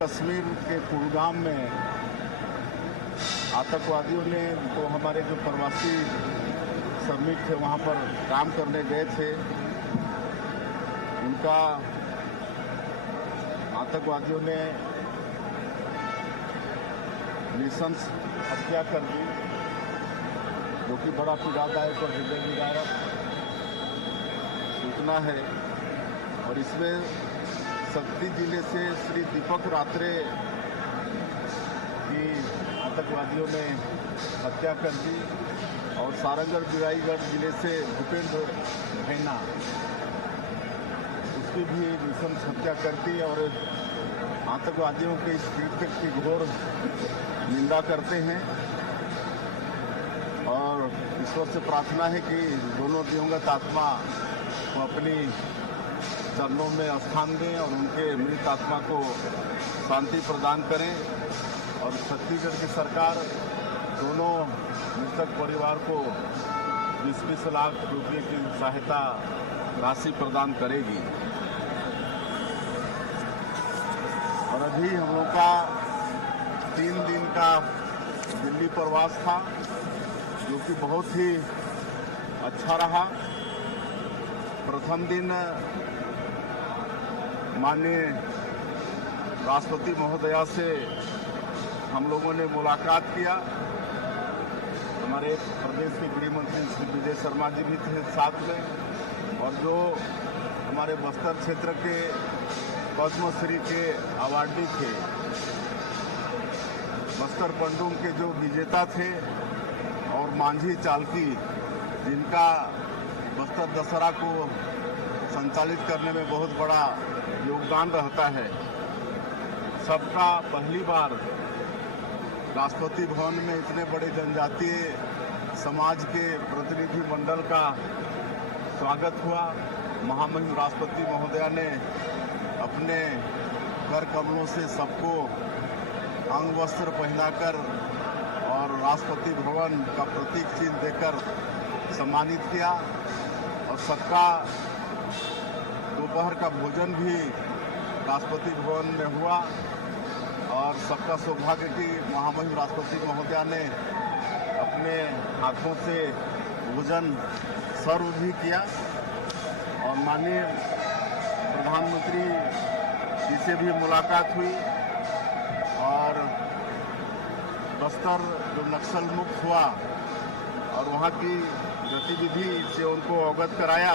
कश्मीर के कुलगाम में आतंकवादियों ने तो हमारे जो प्रवासी श्रमिक थे वहाँ पर काम करने गए थे, उनका आतंकवादियों ने नृशंस हत्या कर दी, जो कि बड़ा पीड़ादायक और हृदय विदारक सूचना है। और इसमें शक्ति जिले से श्री दीपक रात्रे की आतंकवादियों ने हत्या कर दी और सारंगढ़ बिराईगढ़ जिले से भूपेंद्र भैना उसकी भी नृशंस हत्या कर दी। और आतंकवादियों के इस कृत्य की घोर निंदा करते हैं और ईश्वर से प्रार्थना है कि दोनों दिवंगत आत्मा को अपनी चरणों में स्थान दें और उनके मृत आत्मा को शांति प्रदान करें। और छत्तीसगढ़ की सरकार दोनों मृतक परिवार को 20-20 लाख रुपये की सहायता राशि प्रदान करेगी। और अभी हम लोग का 3 दिन का दिल्ली प्रवास था, जो कि बहुत ही अच्छा रहा। प्रथम दिन माननीय राष्ट्रपति महोदया से हम लोगों ने मुलाकात किया। हमारे प्रदेश के गृह मंत्री श्री विजय शर्मा जी भी थे साथ में, और जो हमारे बस्तर क्षेत्र के पद्मश्री के अवार्डी थे, बस्तर पंडुम के जो विजेता थे, और मांझी चालकी जिनका बस्तर दशहरा को संचालित करने में बहुत बड़ा योगदान रहता है, सबका पहली बार राष्ट्रपति भवन में इतने बड़े जनजातीय समाज के प्रतिनिधि मंडल का स्वागत हुआ। महामहिम राष्ट्रपति महोदया ने अपने कर कमलों से सबको अंग वस्त्र पहनाकर और राष्ट्रपति भवन का प्रतीक चिन्ह देकर सम्मानित किया। और सबका दोपहर का भोजन भी राष्ट्रपति भवन में हुआ। और सबका सौभाग्य कि महामहिम राष्ट्रपति महोदया ने अपने हाथों से भोजन सर्व भी किया। और माननीय प्रधानमंत्री जी से भी मुलाकात हुई और बस्तर जो नक्सल मुक्त हुआ और वहाँ की गतिविधि से उनको अवगत कराया।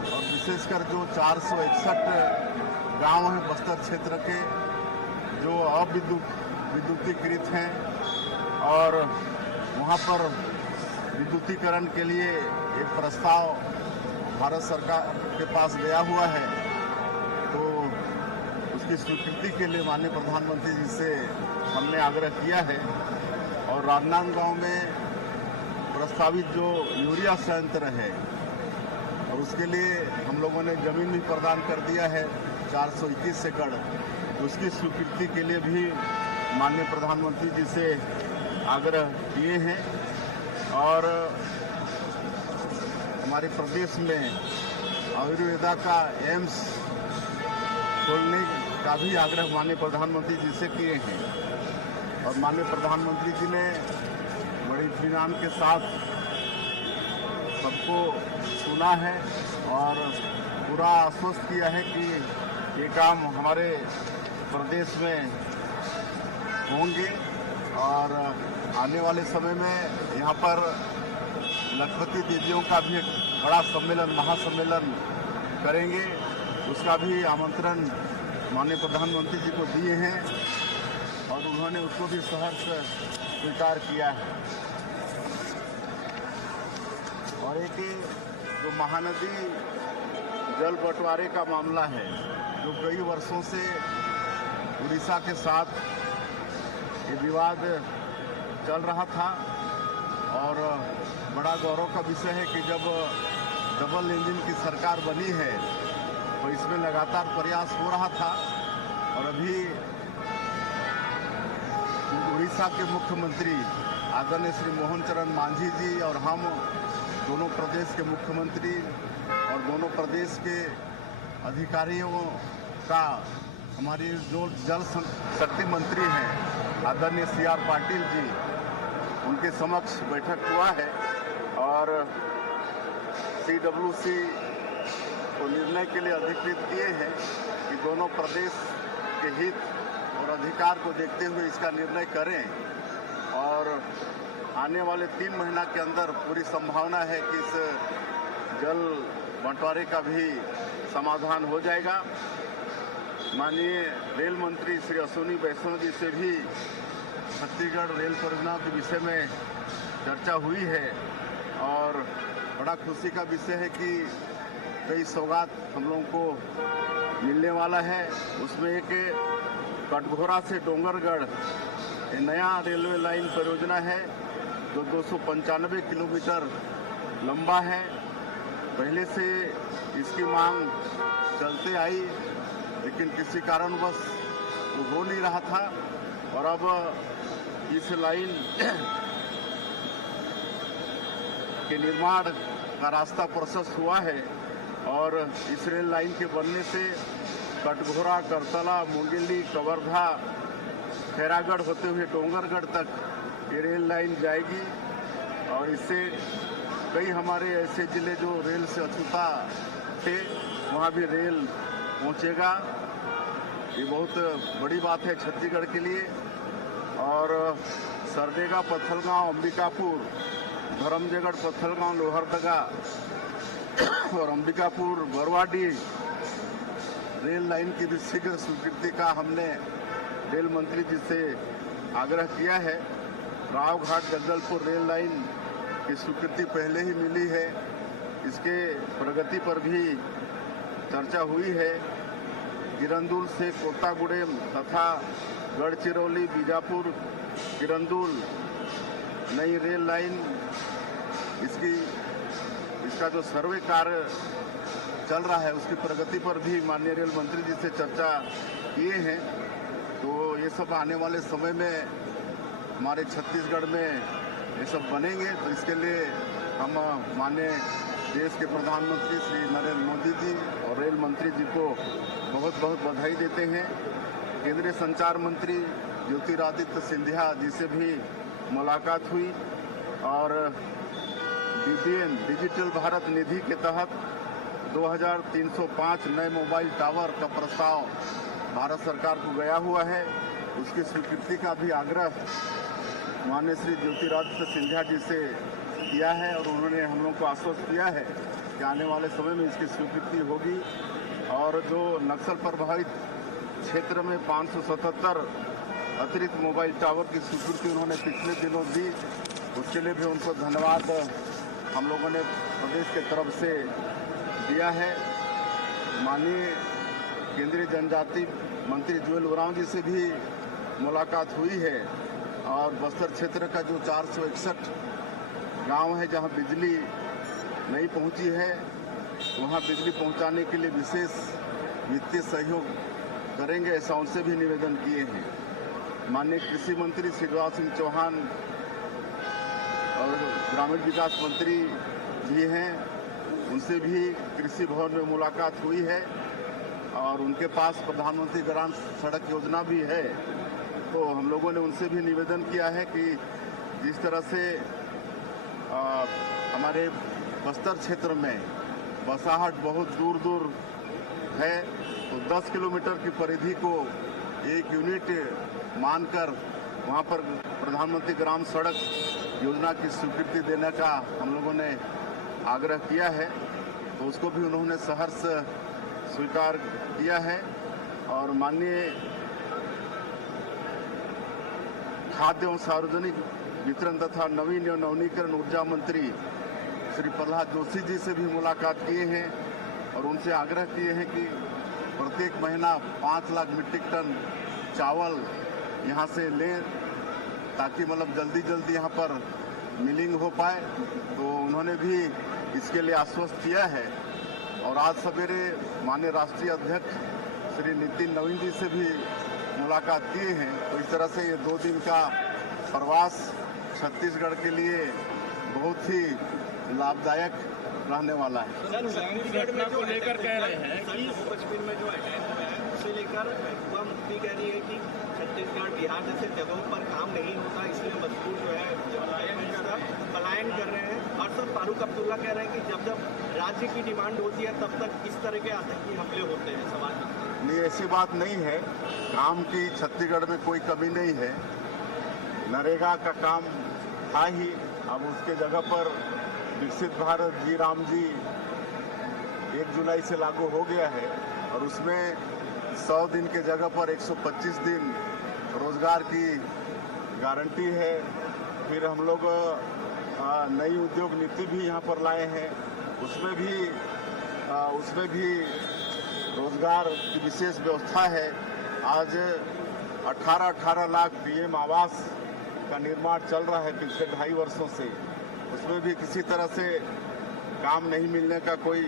और विशेषकर जो 461 गांव हैं बस्तर क्षेत्र के जो अविद्युतीकृत हैं, और वहां पर विद्युतीकरण के लिए एक प्रस्ताव भारत सरकार के पास गया हुआ है, तो उसकी स्वीकृति के लिए माननीय प्रधानमंत्री जी से हमने आग्रह किया है। और राजनांदगांव में प्रस्तावित जो यूरिया संयंत्र है, और उसके लिए हम लोगों ने जमीन भी प्रदान कर दिया है 421 एकड़, उसकी स्वीकृति के लिए भी माननीय प्रधानमंत्री जी से आग्रह किए हैं। और हमारे प्रदेश में आयुर्वेदा का एम्स खोलने का भी आग्रह माननीय प्रधानमंत्री जी से किए हैं। और माननीय प्रधानमंत्री जी ने बड़े इत्मीनान के साथ सबको सुना है और पूरा आश्वस्त किया है कि ये काम हमारे प्रदेश में होंगे। और आने वाले समय में यहाँ पर लखपति दीदियों का भी एक बड़ा सम्मेलन, महासम्मेलन करेंगे, उसका भी आमंत्रण माननीय प्रधानमंत्री जी को दिए हैं और उन्होंने उसको भी सहर्ष स्वीकार किया है। और एक जो महानदी जल बंटवारे का मामला है, जो कई वर्षों से उड़ीसा के साथ ये विवाद चल रहा था, और बड़ा गौरव का विषय है कि जब डबल इंजन की सरकार बनी है तो इसमें लगातार प्रयास हो रहा था। और अभी उड़ीसा के मुख्यमंत्री आदरणीय श्री मोहन चरण मांझी जी और हम दोनों प्रदेश के मुख्यमंत्री और दोनों प्रदेश के अधिकारियों का हमारी जो जल शक्ति मंत्री हैं आदरणीय CR पाटिल जी, उनके समक्ष बैठक हुआ है और CWC को निर्णय के लिए अधिकृत किए हैं कि दोनों प्रदेश के हित और अधिकार को देखते हुए इसका निर्णय करें और आने वाले 3 महीना के अंदर पूरी संभावना है कि इस जल बंटवारे का भी समाधान हो जाएगा। माननीय रेल मंत्री श्री अश्विनी वैष्णव जी से भी छत्तीसगढ़ रेल परियोजना के विषय में चर्चा हुई है और बड़ा खुशी का विषय है कि कई सौगात हम लोगों को मिलने वाला है। उसमें एक कटघोरा से डोंगरगढ़ नया रेलवे लाइन परियोजना है जो 295 किलोमीटर लंबा है। पहले से इसकी मांग चलते आई लेकिन किसी कारणवश वो हो नहीं रहा था और अब इस लाइन के निर्माण का रास्ता प्रशस्त हुआ है और इस रेल लाइन के बनने से कटघोरा, करतला, मुंगेली, कवर्धा, खैरागढ़ होते हुए डोंगरगढ़ तक ये रेल लाइन जाएगी और इससे कई हमारे ऐसे जिले जो रेल से अछूता थे वहाँ भी रेल पहुँचेगा। ये बहुत बड़ी बात है छत्तीसगढ़ के लिए। और सरदेगा, पत्थलगांव, अंबिकापुर, धर्मजयगढ़, पत्थलगांव, लोहरदगा और अंबिकापुर, बरवाडी रेल लाइन की भी शीघ्र स्वीकृति का हमने रेल मंत्री जी से आग्रह किया है। रावघाट जगदलपुर रेल लाइन की स्वीकृति पहले ही मिली है, इसके प्रगति पर भी चर्चा हुई है। किरंदुल से कोत्तागुड़ेम तथा गढ़चिरौली, बीजापुर, किरंदुल नई रेल लाइन इसका जो सर्वे कार्य चल रहा है उसकी प्रगति पर भी माननीय रेल मंत्री जी से चर्चा किए हैं। तो ये सब आने वाले समय में हमारे छत्तीसगढ़ में ये सब बनेंगे। तो इसके लिए हम माननीय देश के प्रधानमंत्री श्री नरेंद्र मोदी जी और रेल मंत्री जी को बहुत बहुत बधाई देते हैं। केंद्रीय संचार मंत्री ज्योतिरादित्य सिंधिया जी से भी मुलाकात हुई और DBN डिजिटल भारत निधि के तहत 2305 नए मोबाइल टावर का प्रस्ताव भारत सरकार को गया हुआ है। उसकी स्वीकृति का भी आग्रह माननीय श्री ज्योतिरादित्य सिंधिया जी से किया है और उन्होंने हम लोग को आश्वस्त किया है कि आने वाले समय में इसकी स्वीकृति होगी। और जो नक्सल प्रभावित क्षेत्र में 577 अतिरिक्त मोबाइल टावर की स्वीकृति उन्होंने पिछले दिनों दी, उसके लिए भी उनको धन्यवाद हम लोगों ने प्रदेश के तरफ से दिया है। माननीय केंद्रीय जनजाति मंत्री जुएल ओरांव जी से भी मुलाकात हुई है और बस्तर क्षेत्र का जो 461 गांव है जहां बिजली नहीं पहुंची है वहां बिजली पहुंचाने के लिए विशेष वित्तीय सहयोग करेंगे, ऐसा उनसे भी निवेदन किए हैं। माननीय कृषि मंत्री शिवराज सिंह चौहान और ग्रामीण विकास मंत्री भी हैं, उनसे भी कृषि भवन में मुलाकात हुई है और उनके पास प्रधानमंत्री ग्राम सड़क योजना भी है। तो हम लोगों ने उनसे भी निवेदन किया है कि जिस तरह से हमारे बस्तर क्षेत्र में बसाहट बहुत दूर दूर है, तो 10 किलोमीटर की परिधि को एक यूनिट मानकर वहाँ पर प्रधानमंत्री ग्राम सड़क योजना की स्वीकृति देने का हम लोगों ने आग्रह किया है। तो उसको भी उन्होंने सहर्ष स्वीकार किया है। और माननीय खाद्य एवं सार्वजनिक वितरण तथा नवीन एवं नवीनीकरण ऊर्जा मंत्री श्री प्रहलाद जोशी जी से भी मुलाकात किए हैं और उनसे आग्रह किए हैं कि प्रत्येक महीना 5 लाख मीट्रिक टन चावल यहाँ से लें ताकि मतलब जल्दी यहाँ पर मिलिंग हो पाए। तो उन्होंने भी इसके लिए आश्वस्त किया है। और आज सवेरे माननीय राष्ट्रीय अध्यक्ष श्री नितिन नवीन जी से भी मुलाकात किए हैं। तो इस तरह से ये 2 दिन का प्रवास छत्तीसगढ़ के लिए बहुत ही लाभदायक रहने वाला है। छत्तीसगढ़ में को लेकर कह रहे हैं कि उसे लेकर युवा मुक्ति कह रही है कि छत्तीसगढ़ बिहार जैसे जगहों पर काम नहीं होता, इसलिए मजदूर जो है पलायन कर रहे हैं। और सर फारूक अब्दुल्ला कह रहे हैं कि जब जब राज्य की डिमांड होती है तब तक इस तरह के आतंकी हमले होते हैं समाज में। नहीं, ऐसी बात नहीं है। काम की छत्तीसगढ़ में कोई कमी नहीं है। नरेगा का काम था ही, अब उसके जगह पर विकसित भारत जी राम जी 1 जुलाई से लागू हो गया है और उसमें 100 दिन के जगह पर 125 दिन रोजगार की गारंटी है। फिर हम लोग नई उद्योग नीति भी यहाँ पर लाए हैं, उसमें भी रोजगार की विशेष व्यवस्था है। आज 18 लाख पीएम आवास का निर्माण चल रहा है पिछले 2.5 वर्षों से, उसमें भी किसी तरह से काम नहीं मिलने का कोई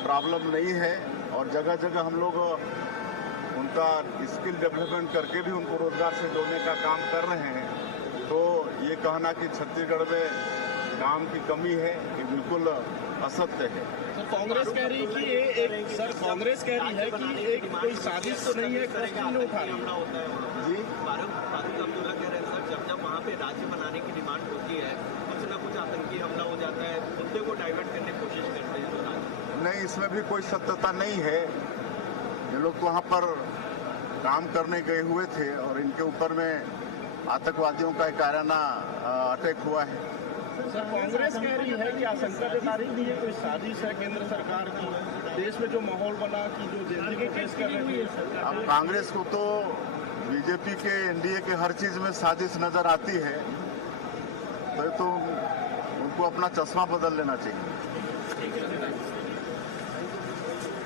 प्रॉब्लम नहीं है और जगह जगह हम लोग उनका स्किल डेवलपमेंट करके भी उनको रोजगार से जोड़ने का काम कर रहे हैं। तो ये कहना कि छत्तीसगढ़ में काम की कमी है, ये बिल्कुल असत्य है। कांग्रेस कह रही है कि ये एक कांग्रेस कह रही है कि एक कोई साजिश तो नहीं है, हमला होता है जी फारूक अब्दुल्ला कह रहे हैं सर, जब जब वहाँ पे राज्य बनाने की डिमांड होती है कुछ ना कुछ आतंकी हमला हो जाता है, मुद्दे को डाइवर्ट करने की कोशिश करते हैं। तो नहीं, इसमें भी कोई सत्यता नहीं है। ये लोग तो वहाँ पर काम करने गए हुए थे और इनके ऊपर में आतंकवादियों का एक कायराना अटैक हुआ है। सर कांग्रेस कह रही है कि आशंका जता रही है कोई साजिश है केंद्र सरकार की, देश में जो माहौल बना कि जो जेल की पेश कर रही है। अब कांग्रेस को तो बीजेपी के एनडीए के हर चीज में साजिश नजर आती है, तो उनको अपना चश्मा बदल लेना चाहिए।